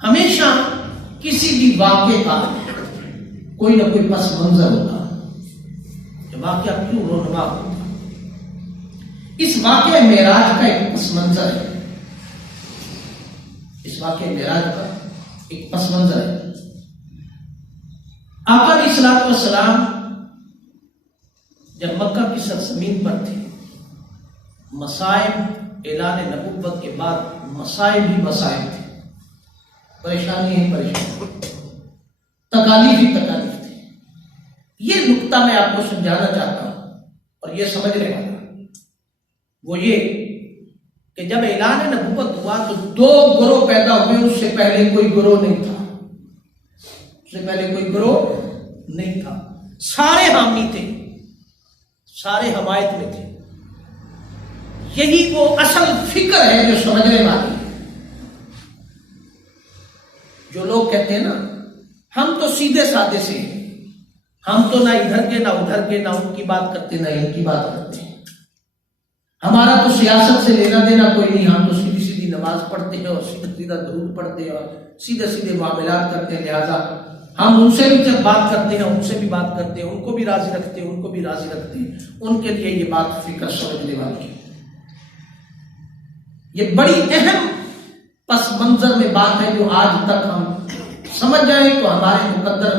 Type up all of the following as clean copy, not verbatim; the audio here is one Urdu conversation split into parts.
ہمیشہ کسی بھی واقعے کا کوئی نہ کوئی پس منظر ہوتا، یہ واقعہ کیوں رونما ہوتا؟ اس واقعہ معراج کا ایک پس منظر ہے، اس واقعہ معراج کا ایک پس منظر ہے۔ آقا علیہ الصلوۃ والسلام جب مکہ کی سرزمین پر تھے، مصائب اعلان نبوت کے بعد مصائب ہی مصائب تھے، پریشانی ہی پریشانی، تکالیف ہی تکالیف تھی۔ یہ نقطہ میں آپ کو سمجھانا چاہتا ہوں اور یہ سمجھنے والا وہ یہ کہ جب اعلان نبوت ہوا تو دو گروہ پیدا ہوئے، اس سے پہلے کوئی گروہ نہیں تھا، اس سے پہلے کوئی گروہ نہیں تھا، سارے حامی تھے، سارے حمایت میں تھے۔ یہی وہ اصل فکر ہے جو سمجھنے والی ہے۔ جو لوگ کہتے ہیں نا ہم تو سیدھے سادے سے ہیں، ہم تو نہ ادھر کے نہ ادھر کے، نہ ان کی بات کرتے نہ ان کی بات کرتے ہیں، ہمارا تو سیاست سے لینا دینا کوئی نہیں، ہم تو سیدھی سیدھی نماز پڑھتے ہیں اور سیدھا سیدھا درود پڑھتے ہیں اور سیدھے سیدھے معاملات کرتے ہیں، لہذا ہم ان سے بھی جب بات کرتے ہیں ان سے بھی بات کرتے ہیں، ان کو بھی راضی رکھتے ہیں ان کو بھی راضی رکھتے ہیں۔ ان کے لیے یہ بات فکر سمجھنے والی ہے۔ یہ بڑی اہم پس منظر میں بات ہے جو آج تک ہم سمجھ جائیں تو ہمارے مقدر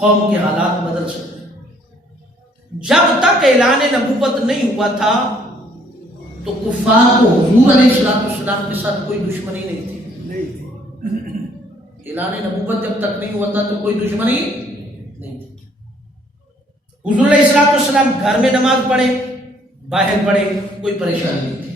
قوم کے حالات بدل سکتے ہیں۔ جب تک اعلان نبوت نہیں ہوا تھا تو کفار کو حضور علیہ السلام کے ساتھ کوئی دشمنی نہیں تھی۔ اعلان نبوت جب تک نہیں ہوا تھا تو کوئی دشمنی نہیں تھی۔ حضور علیہ السلام گھر میں نماز پڑھے باہر پڑھے کوئی پریشانی نہیں تھی،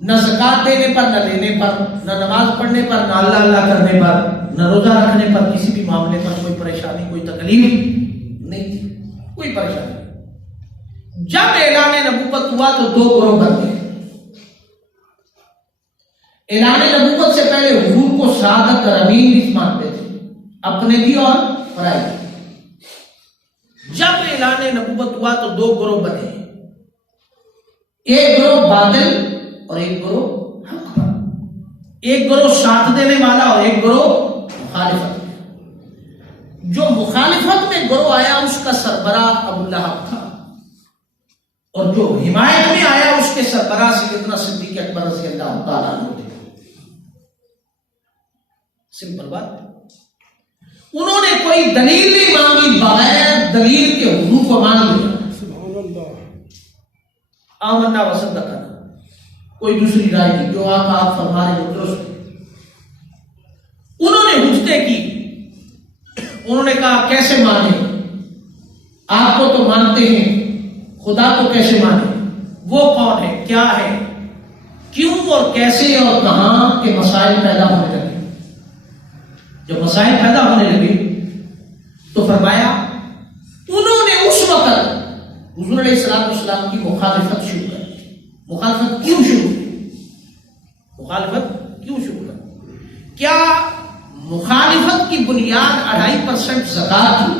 نہ زکات دینے پر نہ لینے پر، نہ نماز پڑھنے پر نہ اللہ اللہ کرنے پر، نہ روزہ رکھنے پر، کسی بھی معاملے پر کوئی پریشانی کوئی تکلیف نہیں تھی، کوئی پریشانی نہیں۔ جب اعلان نبوت ہوا تو دو گروہ بن گئے۔ اعلان نبوت سے پہلے حضور کو صادق اور امین مانتے تھے، اپنے بھی اور پرائے بھی۔ جب اعلان نبوت ہوا تو دو گروہ بنے، ایک گروہ باطل اور ایک گروہ حق پر، ایک گروہ ساتھ دینے والا اور ایک گروہ مخالفت میں۔ جو مخالفت میں گروہ آیا اس کا سربراہ ابو لہب تھا، اور جو حمایت میں آیا اس کے سربراہ سیدنا صدیق اکبر رضی اللہ تعالیٰ عنہ تھے۔ سمپل بات، انہوں نے کوئی دلیل نہیں مانگی، بغیر دلیل کے حضور کو مان لیا، آمنا وصدقنا، کوئی دوسری رائے نہیں، جو آپ فرما رہے ہو درست۔ انہوں نے حجتیں کی، انہوں نے کہا کیسے مانے، آپ کو تو مانتے ہیں، خدا کو کیسے مانے، وہ کون ہے، کیا ہے، کیوں اور کیسے اور کہاں کے مسائل پیدا ہونے لگے۔ جب مسائل پیدا ہونے لگے تو فرمایا انہوں نے اس وقت حضور علیہ السلام کی مخالفت شروع کر دی۔ مخالفت کیوں شروع کی؟ مخالفت کیوں شروع کر دی؟ کیا مخالفت کی بنیاد 2.5% زکات تھی؟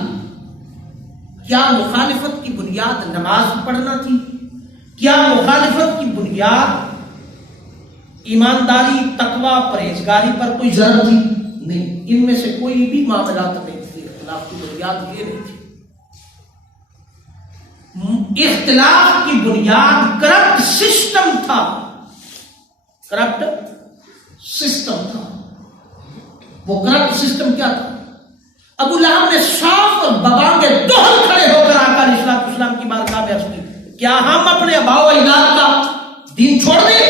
کیا مخالفت کی بنیاد نماز پڑھنا تھی؟ کیا مخالفت کی بنیاد ایمانداری، تقوی، پرہیزگاری پر کوئی ضرر تھی؟ نہیں، ان میں سے کوئی بھی معاملات نہیں تھے۔ اختلاف کی بنیاد یہ نہیں تھی۔ اختلاف کی بنیاد کرپٹ سسٹم تھا، کرپٹ سسٹم تھا۔ وہ کرپٹ سسٹم کیا تھا؟ ابو لہب نے صاف اور ببانگے دوہل کھڑے ہو کر آقا علیہ السلام کی بارگاہ میں عرض کی، کیا ہم اپنے آباء و اجداد کا دین چھوڑ دیں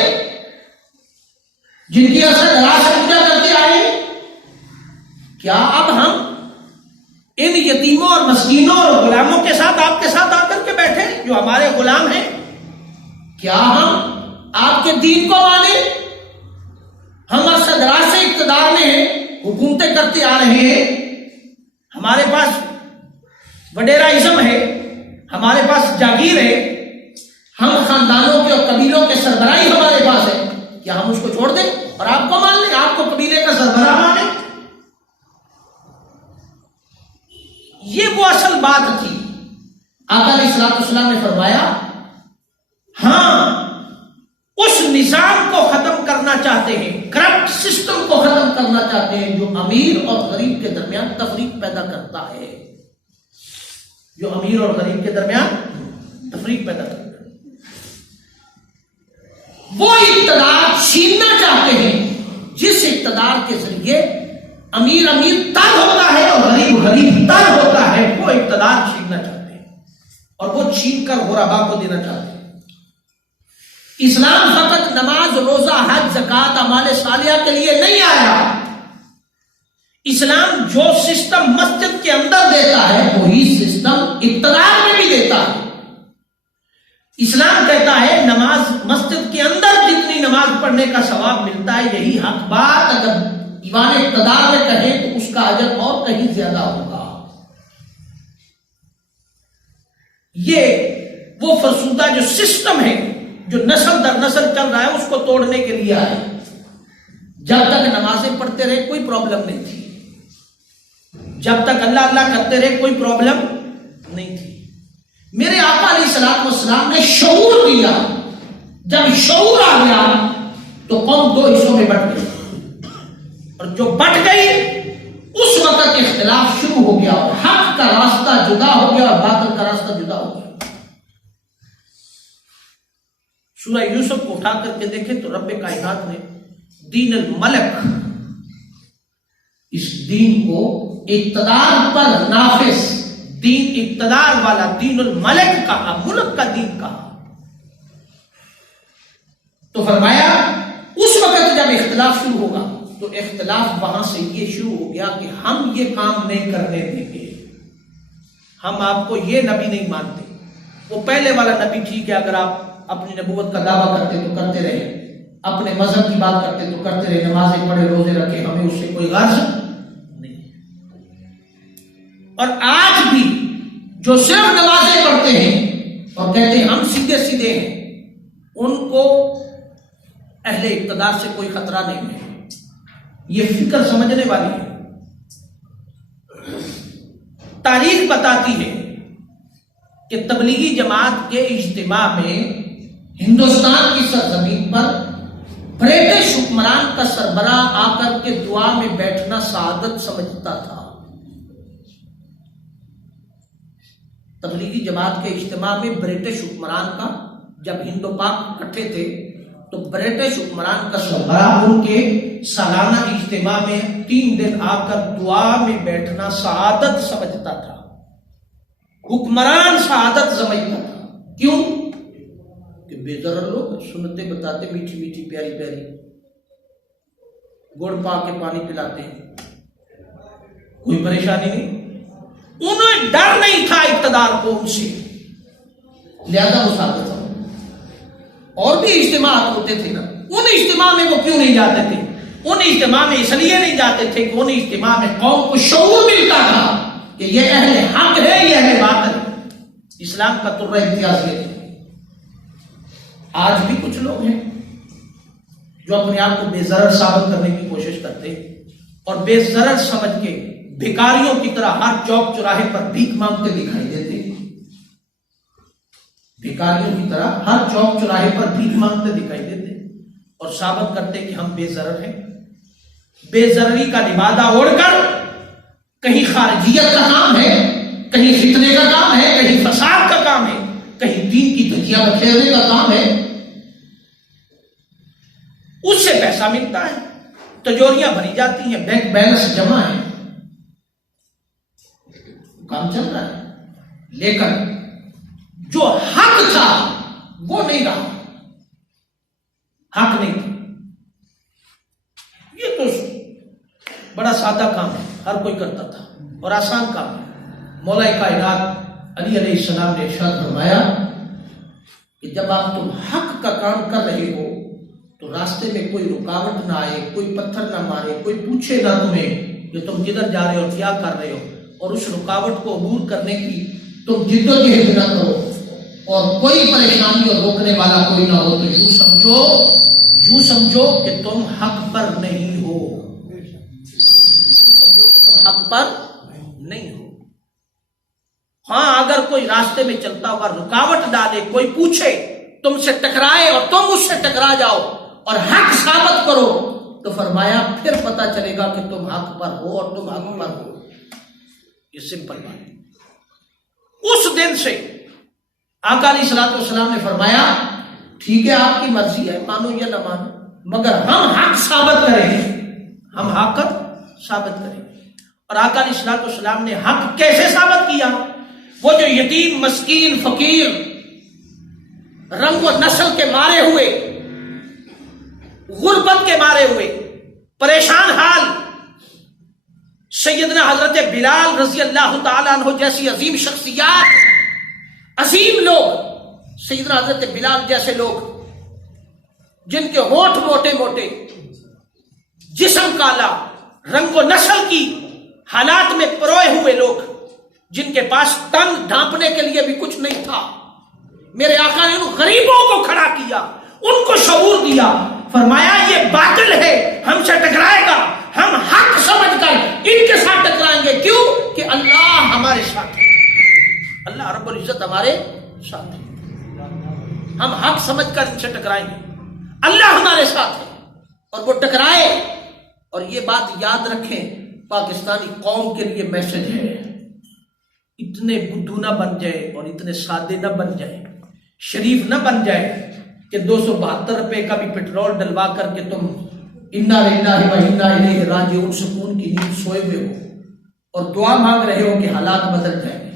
جن کی اثر راہ سے پوجا کرتے آئے؟ کیا اب ہم ان یتیموں اور مسکینوں اور غلاموں کے ساتھ آپ کے ساتھ آ کر کے بیٹھے جو ہمارے غلام ہیں؟ کیا ہم آپ کے دین کو مانیں؟ ہم اثر راہ سے اقتدار میں ہیں، حکومتیں کرتے آ رہے ہیں، ہمارے پاس وڈیرا ازم ہے، ہمارے پاس جاگیر ہے، ہم خاندانوں کے اور قبیلوں کے سربراہی ہمارے پاس ہے، کیا ہم اس کو چھوڑ دیں اور آپ کو مان لیں، آپ کو قبیلے کا سربراہ مانیں؟ یہ وہ اصل بات تھی۔ آقا علیہ السلام نے فرمایا ہاں اس نظام کو ختم کرنا چاہتے ہیں، کرپٹ کرپٹ سسٹم کو ختم کرنا چاہتے ہیں جو امیر اور غریب کے درمیان تفریق پیدا کرتا ہے، جو امیر اور غریب کے درمیان تفریق پیدا کرتا ہے۔ وہ اقتدار چھیننا چاہتے ہیں جس اقتدار کے ذریعے امیر امیر تر ہوتا ہے اور غریب غریب تر ہوتا ہے، وہ اقتدار چھیننا چاہتے ہیں اور وہ چھین کر غربا کو دینا چاہتے ہیں۔ اسلام فقط نماز، روزہ، حج، زکوٰۃ، اعمال صالحہ کے لیے نہیں آیا۔ اسلام جو سسٹم مسجد کے اندر دیتا ہے وہی سسٹم اقتدار میں بھی دیتا ہے۔ اسلام کہتا ہے نماز مسجد کے اندر جتنی نماز پڑھنے کا ثواب ملتا ہے یہی حق بات اگر ایوان اقتدار میں کہیں تو اس کا اجر اور کہیں زیادہ ہوگا۔ یہ وہ فرسودہ جو سسٹم ہے جو نسل در نسل چل رہا ہے اس کو توڑنے کے لیے آئے۔ جب تک نمازیں پڑھتے رہے کوئی پرابلم نہیں تھی، جب تک اللہ اللہ کرتے رہے کوئی پرابلم نہیں تھی۔ میرے آقا علیہ الصلوۃ والسلام نے شعور دیا، جب شعور آ گیا تو قوم دو حصوں میں بٹ گئی، اور جو بٹ گئی اس وقت اختلاف شروع ہو گیا اور حق کا راستہ جدا ہو گیا اور باطل کا راستہ جدا ہو گیا۔ سورہ یوسف کو اٹھا کر کے دیکھیں تو رب کائنات نے دین الملک، اس دین کو اقتدار پر نافذ دین، اقتدار والا دین الملک کہا، ملک کا دین کہا۔ تو فرمایا اس وقت جب اختلاف شروع ہوگا تو اختلاف وہاں سے یہ شروع ہو گیا کہ ہم یہ کام نہیں کرنے دیں گے، ہم آپ کو یہ نبی نہیں مانتے۔ وہ پہلے والا نبی ٹھیک ہے، اگر آپ اپنی نبوت کا دعویٰ کرتے تو کرتے رہے، اپنے مذہب کی بات کرتے تو کرتے رہے، نمازیں پڑھے، روزے رکھے، ہمیں اس سے کوئی غرض نہیں۔ اور آج بھی جو صرف نمازیں پڑھتے ہیں اور کہتے ہیں ہم سیدھے سیدھے ہیں، ان کو اہل اقتدار سے کوئی خطرہ نہیں ہے۔ یہ فکر سمجھنے والی ہے۔ تاریخ بتاتی ہے کہ تبلیغی جماعت کے اجتماع میں ہندوستان کی سرزمین پر برٹش حکمران کا سربراہ آ کر کے دعا میں بیٹھنا سعادت سمجھتا تھا۔ تبلیغی جماعت کے اجتماع میں برٹش حکمران کا، جب ہند و پاک اکٹھے تھے تو برٹش حکمران کا سربراہ ان کے سالانہ اجتماع میں 3 دن آ کر دعا میں بیٹھنا سعادت سمجھتا تھا۔ حکمران سعادت سمجھتا تھا۔ کیوں؟ کہ بے ضرر لوگ سنتیں بتاتے، میٹھی میٹھی پیاری پیاری، گڑ پا کے پانی پلاتے ہیں، کوئی پریشانی نہیں۔ انہیں ڈر نہیں تھا اقتدار کو ان سے، لہذا وہ سعادت تھا۔ اور بھی اجتماعات ہوتے تھے نا، ان اجتماع میں وہ کیوں نہیں جاتے تھے؟ ان اجتماع میں اس لیے نہیں جاتے تھے کہ ان اجتماع میں قوم کو شعور ملتا تھا کہ یہ اہل حق ہے، یہ اہل باطل ہے۔ اسلام کا ترہ امتیاز یہ ہے۔ آج بھی کچھ لوگ ہیں جو اپنے آپ کو بے ضرر ثابت کرنے کی کوشش کرتے ہیں اور بے ضرر سمجھ کے بھکاریوں کی طرح ہر چوک چوراہے پر بھیک مانگتے دکھائی دیتے ہیں۔ بھکاریوں کی طرح ہر چوک چوراہے پر بھیک مانگتے دکھائی دیتے ہیں اور ثابت کرتے کہ ہم بے ضرر ہیں۔ بے ضرری کا لبادہ اوڑھ کر کہیں خارجیت کا کام ہے، کہیں فتنے کا کام ہے، کہیں فساد کا کام ہے، کہیں دین کی دھجیاں بکھیرنے کا کام ہے، اس سے پیسہ ملتا ہے، تجوریاں بھری جاتی ہیں، بینک بیلنس جمع ہے، کام چل رہا ہے، لیکن جو حق تھا وہ نہیں رہا، حق نہیں تھا۔ یہ تو بڑا سادہ کام ہے، ہر کوئی کرتا تھا اور آسان کام ہے۔ مولا کائنات علی علیہ السلام نے ارشاد فرمایا کہ جب آپ تم حق کا کام کر رہے ہو تو راستے میں کوئی رکاوٹ نہ آئے، کوئی پتھر نہ مارے، کوئی پوچھے نہ تمہیں کہ تم کدھر جا رہے ہو، کیا کر رہے ہو، اور اس رکاوٹ کو عبور کرنے کی تم جد و جہد نہ کرو اور کوئی پریشانی اور روکنے والا کوئی نہ ہو، تو یوں سمجھو کہ تم حق پر نہیں ہو، یوں سمجھو کہ تم حق پر نہیں ہو۔ ہاں اگر کوئی راستے میں چلتا ہوا رکاوٹ ڈالے، کوئی پوچھے، تم سے ٹکرائے اور تم اس سے ٹکرا جاؤ اور حق ثابت کرو، تو تو فرمایا پھر پتہ چلے گا کہ تم حق پر ہو اور تم حق پر ہو. یہ سمپل بات ہے. اس دن سے آقا علیہ الصلوۃ والسلام نے فرمایا ٹھیک ہے آپ کی مرضی ہے، مانو یا نہ مانو، مگر ہم حق ثابت کریں گے، ہم حق ثابت کریں گے. اور آقا علیہ الصلوۃ والسلام نے حق کیسے ثابت کیا؟ وہ جو یتیم مسکین فقیر رنگ و نسل کے مارے ہوئے، غربت کے مارے ہوئے، پریشان حال سیدنا حضرت بلال رضی اللہ تعالیٰ عنہ جیسی عظیم شخصیات، عظیم لوگ، سیدنا حضرت بلال جیسے لوگ جن کے ہونٹ موٹے موٹے، جسم کالا، رنگ و نسل کی حالات میں پروئے ہوئے لوگ، جن کے پاس تن ڈھانپنے کے لیے بھی کچھ نہیں تھا، میرے آقا نے ان غریبوں کو کھڑا کیا، ان کو شعور دیا، فرمایا یہ باطل ہے، ہم سے ٹکرائے گا، ہم حق سمجھ کر ان کے ساتھ ٹکرائیں گے. کیوں؟ کہ اللہ ہمارے ساتھ ہے، اللہ رب العزت ہمارے ساتھ ہے. ہم حق سمجھ کر ان سے ٹکرائیں گے، اللہ ہمارے ساتھ ہے. اور وہ ٹکرائے. اور یہ بات یاد رکھیں، پاکستانی قوم کے لیے میسج ہے، اتنے بدھو نہ بن جائے اور اتنے سادے نہ بن جائے، شریف نہ بن جائے کہ 272 روپے کا بھی پیٹرول ڈلوا کر کے تم انا للہ و انا الیہ راجعون سکون کی نیند سوئے ہوئے ہو اور دعا مانگ رہے ہو کہ حالات بدل جائیں گے.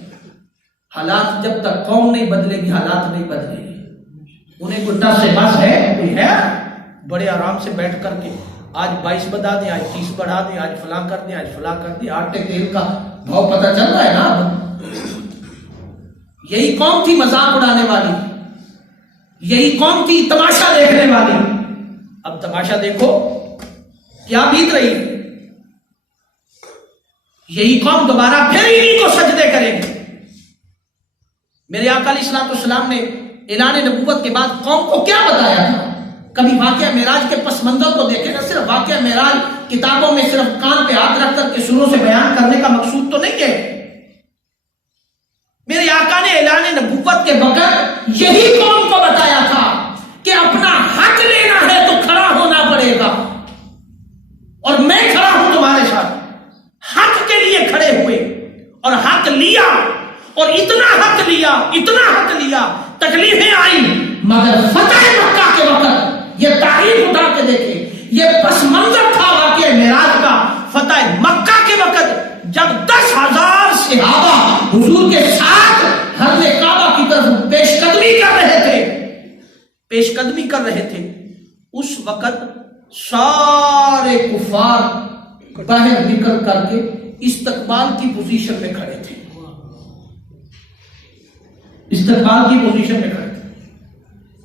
حالات جب تک قوم نہیں بدلے گی حالات نہیں بدلے گی. انہیں کوئی ٹس سے بس ہے، کوئی ہے بڑے آرام سے بیٹھ کر کے آج 22 بڑھا دیں، آج 30 بڑھا دیں، آج فلاں کر دیں، آج فلاں کر دیں. آٹے تیل کا بھاؤ پتہ چل رہا ہے نا. یہی قوم تھی مذاق اڑانے والی، یہی قوم تھی تماشا دیکھنے والی. اب تماشا دیکھو کیا بیت رہی ہے. یہی قوم دوبارہ پھر انہیں کو سجدے کرے گی. میرے آقا علیہ الصلوۃ والسلام نے اعلان نبوت کے بعد قوم کو کیا بتایا تھا؟ کبھی واقعہ معراج کے پس منظر کو دیکھیں. نہ صرف واقعہ معراج کتابوں میں صرف کان پہ ہاتھ رکھ کر کے سروں سے بیان کرنے کا مقصود تو نہیں ہے. میرے آقا نے اعلان نبوت کے وقت یہی قوم کو بتایا تھا کہ اپنا حق لینا ہے تو کھڑا ہونا پڑے گا، اور میں کھڑا ہوں تمہارے ساتھ. حق کے لیے کھڑے ہوئے اور حق لیا، اور اتنا حق لیا، اتنا حق لیا، تکلیفیں آئیں، مگر فتح مکہ کے وقت یہ تاریخ اٹھا کے دیکھیں، یہ پس منظر تھا واقعہ معراج کا. فتح مکہ کے وقت جب 10,000 صحابہ حضور کے ساتھ حرم کعبہ کی طرف پیش قدمی کر رہے تھے، اس وقت سارے کفار باہر نکل کر کے استقبال کی پوزیشن میں کھڑے تھے. استقبال کی پوزیشن میں کھڑے تھے.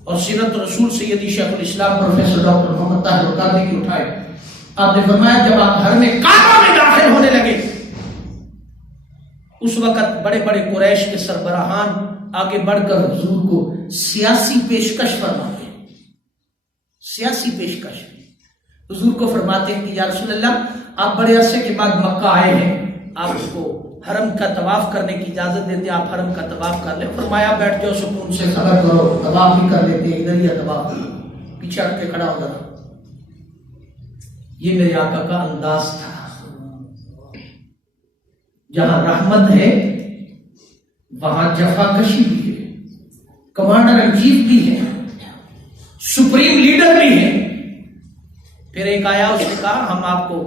اور سیرت رسول سیدی شیخ الاسلام پروفیسر ڈاکٹر محمد طاہر القادری کی اٹھائے. آپ نے فرمایا جب آپ حرم کعبہ میں داخل ہونے لگے، اس وقت بڑے بڑے قریش کے سربراہان آگے بڑھ کر حضور کو سیاسی پیشکش فرماتے ہیں. سیاسی پیشکش حضور کو فرماتے ہیں کہ یا رسول اللہ، آپ بڑے عرصے کے بعد مکہ آئے ہیں، آپ کو حرم کا طواف کرنے کی اجازت دیتے ہیں، آپ حرم کا طواف کر لیں. فرمایا بیٹھ جاؤ، سکون سے صبر کرو، طواف بھی کر لیتے ہیں، ادھر ہی طواف کرو، پیچھے ہٹ کے کھڑا ہو جانا. یہ میرے آقا کا انداز تھا. جہاں رحمت ہے وہاں جفا کشی بھی ہے، کمانڈر ان چیف بھی ہے، سپریم لیڈر بھی ہے. پھر ایک آیا، اس نے کہا ہم آپ کو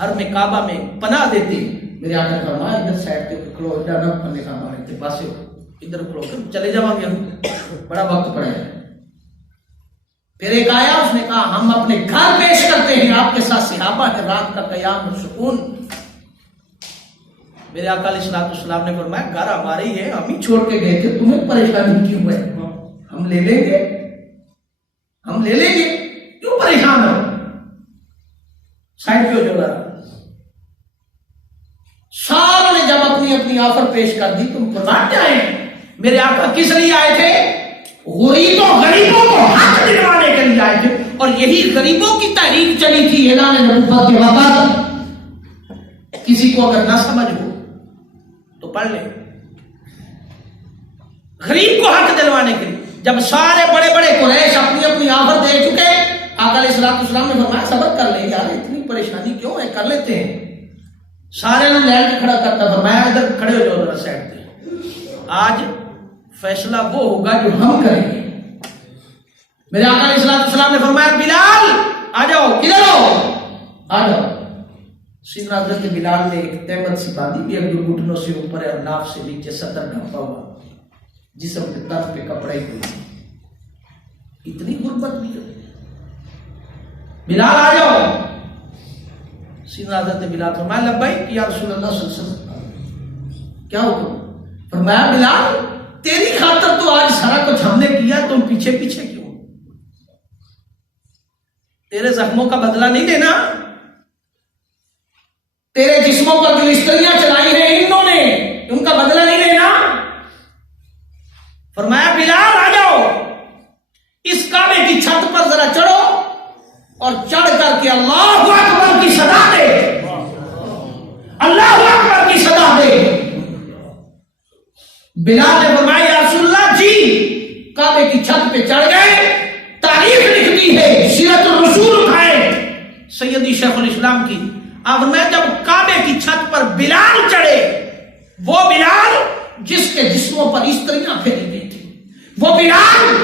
حرم کعبہ میں پناہ دیتے ہیں. میرے آقا نے فرمایا ادھر سائڈ پہ کھڑو، ادھر نہ پنے کا ہمارے تھے پاسے ادھر کھڑو، چلے جاؤں گے، ہم بڑا وقت پڑے گا. پھر ایک آیا، اس نے کہا ہم اپنے گھر پیش کرتے ہیں، آپ کے ساتھ صحابہ ہے، رات کا قیام اور سکون. میرے آقا علیہ الصلوۃ والسلام نے فرمایا گھر ہمارے ہی ہے، ہم ہی چھوڑ کے گئے تھے، تمہیں پریشانی کیوں ہے؟ ہم لے لیں گے، ہم لے لیں گے، کیوں پریشان ہو؟ سائڈ پہ ہو جاؤ. ساروں نے جب اپنی اپنی آفر پیش کر دی، تم فرماتے آئے میرے آقا کس لیے آئے تھے؟ غریبوں کو حق دلوانے کے لیے آئے تھے. اور یہی غریبوں کی تحریک چلی تھی اعلان نبوت کے وقت. کسی کو اگر نہ سمجھ ہو تو پڑھ لیں. غریب کو حق دلوانے کے لیے جب سارے بڑے بڑے قریش اپنی اپنی آفر دے چکے، آقا علیہ السلام نے فرمایا صبر کر لے یار، اتنی پریشانی کیوں ہے، کر لیتے ہیں. سارے نے لے کے کھڑا کرتا، فرمایا ادھر کھڑے ہو جاؤ ذرا سائڈ پہ، آج فیصلہ وہ ہوگا جو ہم کریں گے. میرے آقا علیہ السلام نے فرمایا بلال آ جاؤ، کدھر ہو، آ جاؤ. سیدنا حضرت بلال نے ایک تہمت سی باندھی بھی ایک دو گھٹنوں سے اوپر ہے اور ناف سے نیچے سطر ڈھپا ہوا، جسم کے تن پہ کپڑے ہوئے. اتنی غربت بھی ہے. بلال آ جاؤ. سیدنا حضرت بلال فرمایا لبیک یا رسول اللہ صلی اللہ علیہ وسلم، کیا حکم؟ فرمایا بلال تیری خاطر تو آج سارا کچھ ہم نے کیا، تم پیچھے پیچھے کیوں؟ تیرے زخموں کا بدلہ نہیں لینا؟ تیرے جسموں پر جو استریاں چلائی ہیں انہوں نے، ان کا بدلہ نہیں لینا؟ فرمایا بلال آ جاؤ، اس کعبے کی چھت پر ذرا چڑھو اور چڑھ کر کے اللہ اکبر کی صدا دے، اللہ اکبر کی صدا دے. بلال نے فرمایا یا رسول اللہ جی. کعبے کی چھت پہ چڑھ گئے. تاریخ لکھتی ہے، سیرت الرسول اٹھائے سیدی شیخ الاسلام کی، اب میں جب کعبے کی چھت پر بلال چڑھے، وہ بلال جس کے جسموں پر استریاں پھیلی گئی تھی، وہ بلال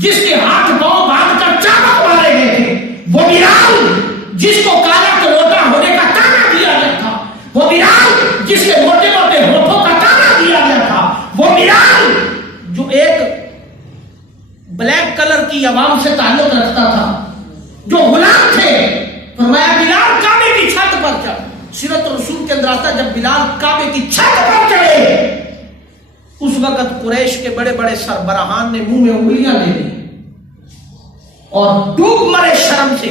جس کے ہاتھ پاؤں باندھ کر چابک مارے گئے تھے، وہ بلال جس کو کالا کلوٹا ہونے کا تانا دیا گیا تھا، وہ بلال جس کے موٹے موٹے ہونٹوں کا تانا دیا گیا تھا، وہ بلال جو ایک بلیک کلر کی عوام سے تعلق رکھتا تھا، جو غلام تھے. فرمایا بلال کعبے کی چھت پر چڑھ. سیرت رسول کے اندر آتا جب بلال کعبے کی چھت پر چڑھے، اس وقت قریش کے بڑے بڑے سربراہان نے منہ میں انگلیاں لے لی اور ڈوب مرے شرم سے،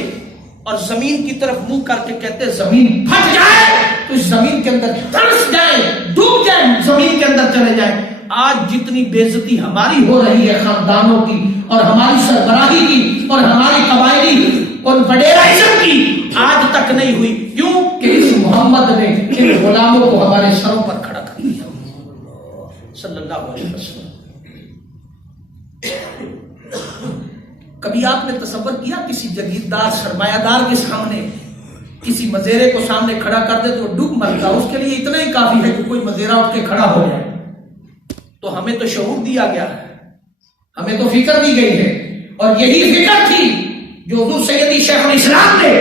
اور زمین کی طرف منہ کر کے کہتے زمین پھٹ جائے تو اس زمین کے اندر ترس جائے، ڈوب جائے، زمین کے اندر چلے جائیں. آج جتنی بے عزتی ہماری ہو رہی ہے خاندانوں کی اور ہماری سربراہی کی اور ہماری قبائلی اور وڈیرائزم کی، آج تک نہیں ہوئی. کیوں کہ اس محمد نے ان غلاموں کو ہمارے سروں پر کھڑا کر دیا صلی اللہ علیہ وسلم. کبھی آپ نے تصور کیا کسی جگیردار سرمایہ دار کے سامنے کسی مزیرے کو سامنے کھڑا کر دے تو ڈوب مرتا؟ اس کے لیے اتنا ہی کافی ہے کہ کوئی مزیرہ اٹھ کے کھڑا ہو جائے. تو ہمیں تو شعور دیا گیا ہے، ہمیں تو فکر دی گئی ہے، اور یہی فکر تھی جو حضور سیدی شیخ الاسلام نے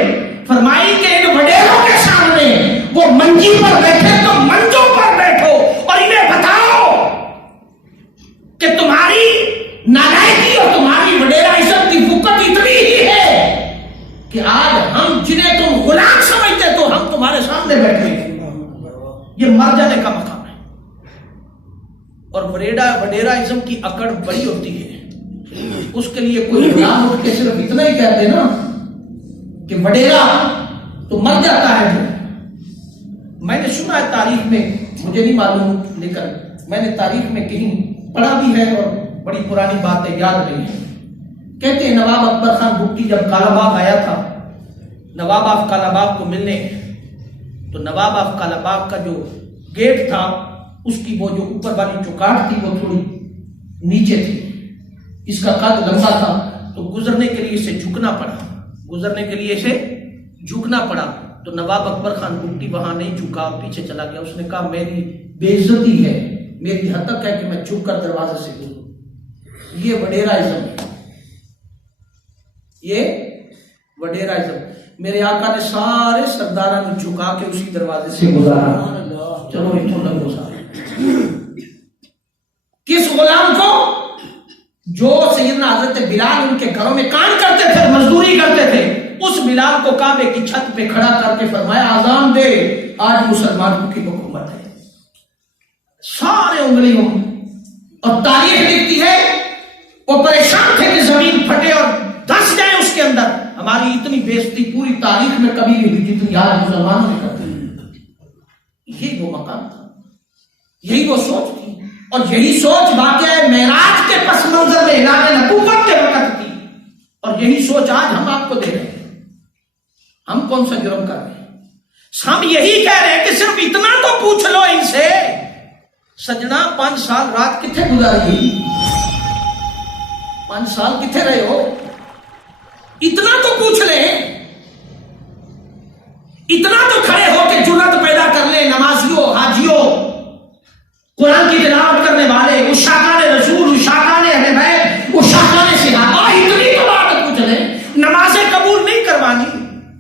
فرمائی کہ ان وڈیروں کے سامنے وہ منجی پر بیٹھے تو منجوں پر بیٹھو اور انہیں بتاؤ کہ تمہاری نالائکی اور تمہاری وڈیرائزم کی وقت اتنی ہی ہے کہ آج ہم جنہیں تم غلام سمجھتے تو ہم تمہارے سامنے بیٹھے ہیں. یہ مر جانے کا مقام ہے. اور وڈیرائزم کی اکڑ بڑی ہوتی ہے، اس کے لیے کوئی غلام اٹھ کے صرف اتنا ہی کہتے نا کہ وڈیرا تو مر جاتا ہے. میں نے سنا ہے تاریخ میں، مجھے نہیں معلوم لیکن میں نے تاریخ میں کہیں پڑھا بھی ہے اور بڑی پرانی باتیں یاد نہیں ہے. کہتے ہیں نواب اکبر خان بگٹی جب کالا باغ آیا تھا نواب آف کالا باغ کو ملنے، تو نواب آف کالا باغ کا جو گیٹ تھا اس کی وہ جو اوپر والی چوکاٹ تھی وہ تھوڑی نیچے تھی، اس کا قد لمبا تھا، تو گزرنے کے لیے اسے جھکنا پڑا. تو نواب اکبر خان بگٹی وہاں نہیں جھکا، پیچھے چلا گیا. اس نے کہا میری بے عزتی ہے، میری حتک ہے کہ میں جھک کر دروازے سے گزروں. یہ وڈیرائزم ہے، یہ وڈیرائزم. میرے آقا نے سارے سرداروں نے جھکا کے اسی دروازے سے گزارا. چلو اتوں لگو سارے. کس غلام کو؟ جو سیدنا حضرت بلال ان کے گھروں میں کام کرتے تھے، مزدوری کرتے تھے، اس بلال کو کعبے کی چھت پہ کھڑا کر کے فرمایا اذان دے، آج مسلمانوں کی حکومت ہے. سارے انگلیوں اور تاریخ لکھتی ہے وہ پریشان تھے کہ زمین پھٹے اور دس جائے اس کے اندر. ہماری اتنی بے عزتی پوری تاریخ میں کبھی نہیں ہوئی جتنی آج مسلمانوں نے کرتے ہیں. یہی وہ مقام تھا، یہی وہ سوچ تھی، اور یہی سوچ واقعہ معراج کے پس منظر میں اعلان نبوت کے وقت تھی، اور یہی سوچ آج ہم آپ کو دے رہے ہیں. ہم کون سا جرم کر رہے ہیں؟ ہم یہی کہہ رہے ہیں کہ صرف اتنا تو پوچھ لو ان سے، سجنا 5 سال رات کتنے گزاری؟ 5 سال کتنے رہے ہو؟ اتنا تو پوچھ لیں، اتنا تو کھڑے ہو کے جرأت پیدا کر لیں نمازیوں، حاجیوں، قرآن کی تلاوت کرنے والے، عشاقان رسول، عشاقان اہل بیت، عشاقان صحابہ، اتنی تو بات پوچھ لیں، نمازیں قبول نہیں کروانی،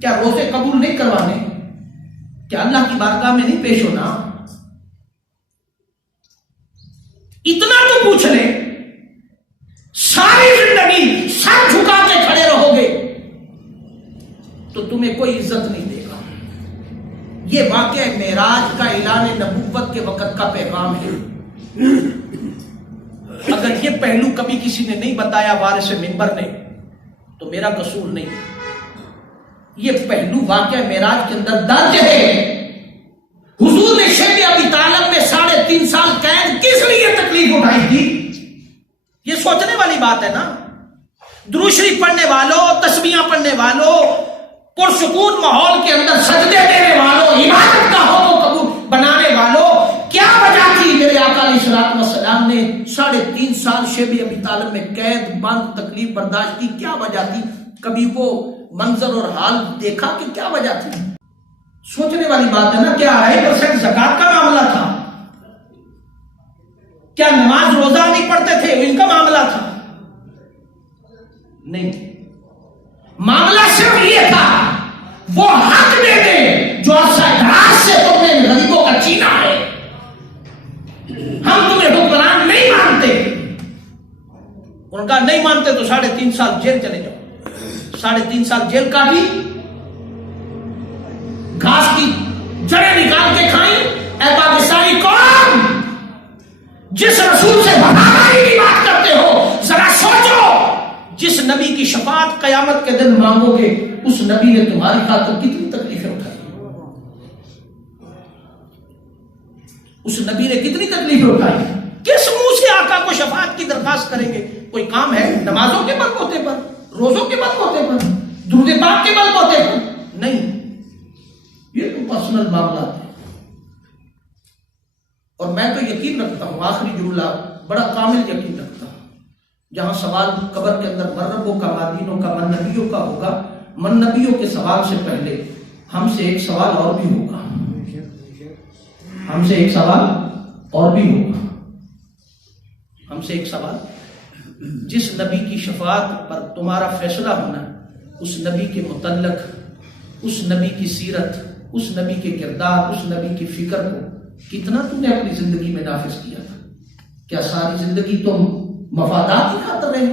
کیا روزے قبول نہیں کروانے، کیا اللہ کی بارگاہ میں نہیں پیش ہونا؟ اتنا تو پوچھ لیں، ساری زندگی سر جھکا کے کھڑے رہو گے تو تمہیں کوئی عزت نہیں دے گا۔ یہ واقعہ معراج کا اعلان نبوت کے وقت کا پیغام ہے۔ اگر یہ پہلو کبھی کسی نے نہیں بتایا وارث منبر نے تو میرا قصور نہیں، یہ پہلو واقعہ معراج کے اندر درج ہے۔ حضور نے شیب ابی طالب میں 3.5 سال قید کس لیے تکلیف اٹھائی تھی؟ یہ سوچنے والی بات ہے نا۔ درود شریف پڑھنے والوں، تسبیحاں پڑھنے والوں، پرسکون ماحول کے اندر سجدے دینے والوں، عبادت کا حکم قبول بنانے والوں، کیا وجہ تھی میرے آقا علیہ الصلوۃ والسلام نے 3.5 سال شیب ابی طالب میں قید بند تکلیف برداشت کی؟ کیا وجہ تھی؟ کبھی وہ منظر اور حال دیکھا کہ کیا وجہ تھی؟ سوچنے والی بات ہے نا۔ کیا 2.5% زکات کا معاملہ تھا؟ کیا نماز روزہ نہیں پڑھتے تھے ان کا معاملہ تھا؟ نہیں، معاملہ صرف یہ تھا وہ حق دے دے جو دراز سے تم نے غریبوں کا چینا ہے، ہم تمہیں حکمران نہیں مانتے۔ ان کا نہیں مانتے تو 3.5 سال جیل چلے جاؤ۔ 3.5 سال جیل کا بھی گھاس کی جڑیں نکال کے کھائیں۔ اے پاکستانی قوم، جس رسول سے وفاداری کی بات کرتے ہو، ذرا سوچو، جس نبی کی شفاعت قیامت کے دن مانگو گے اس نبی نے تمہاری خاطر کتنی تکلیفیں اٹھائی، اس نبی نے کتنی تکلیفیں اٹھائی۔ کس منہ سے آقا کو شفاعت کی درخواست کریں گے؟ کوئی کام ہے نمازوں کے بل بوتے پر، روزوں کے بل بوتے پر، درود پاک کے بل بوتے پر؟ نہیں، یہ تو پرسنل معاملہ ہے۔ اور میں تو یقین رکھتا ہوں، آخری جملہ بڑا کامل یقین رکھتا ہوں، جہاں سوال قبر کے اندر من ربوں کا، مادینوں کا، من نبیوں کا ہوگا، من نبیوں کے سوال سے پہلے ہم سے ایک سوال اور بھی ہوگا، ہم سے ایک سوال اور بھی ہوگا، ہم سے ایک سوال۔ جس نبی کی شفاعت پر تمہارا فیصلہ ہونا، اس نبی کے متعلق، اس نبی کی سیرت، اس نبی کے کردار، اس نبی کی فکر کو کتنا تم نے اپنی زندگی میں نافذ کیا تھا؟ کیا ساری زندگی تم مفادات ہی کھاتے رہے،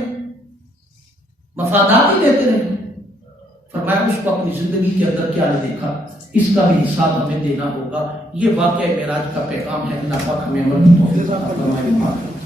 مفادات ہی لیتے رہے؟ فرمایا اس کو اپنی زندگی کے اندر کیا نے دیکھا، اس کا بھی حساب ہمیں دینا ہوگا۔ یہ واقعہ معراج کا پیغام ہے۔ اللہ پاک ہمیں عمل کی توفیق عطا فرمائے۔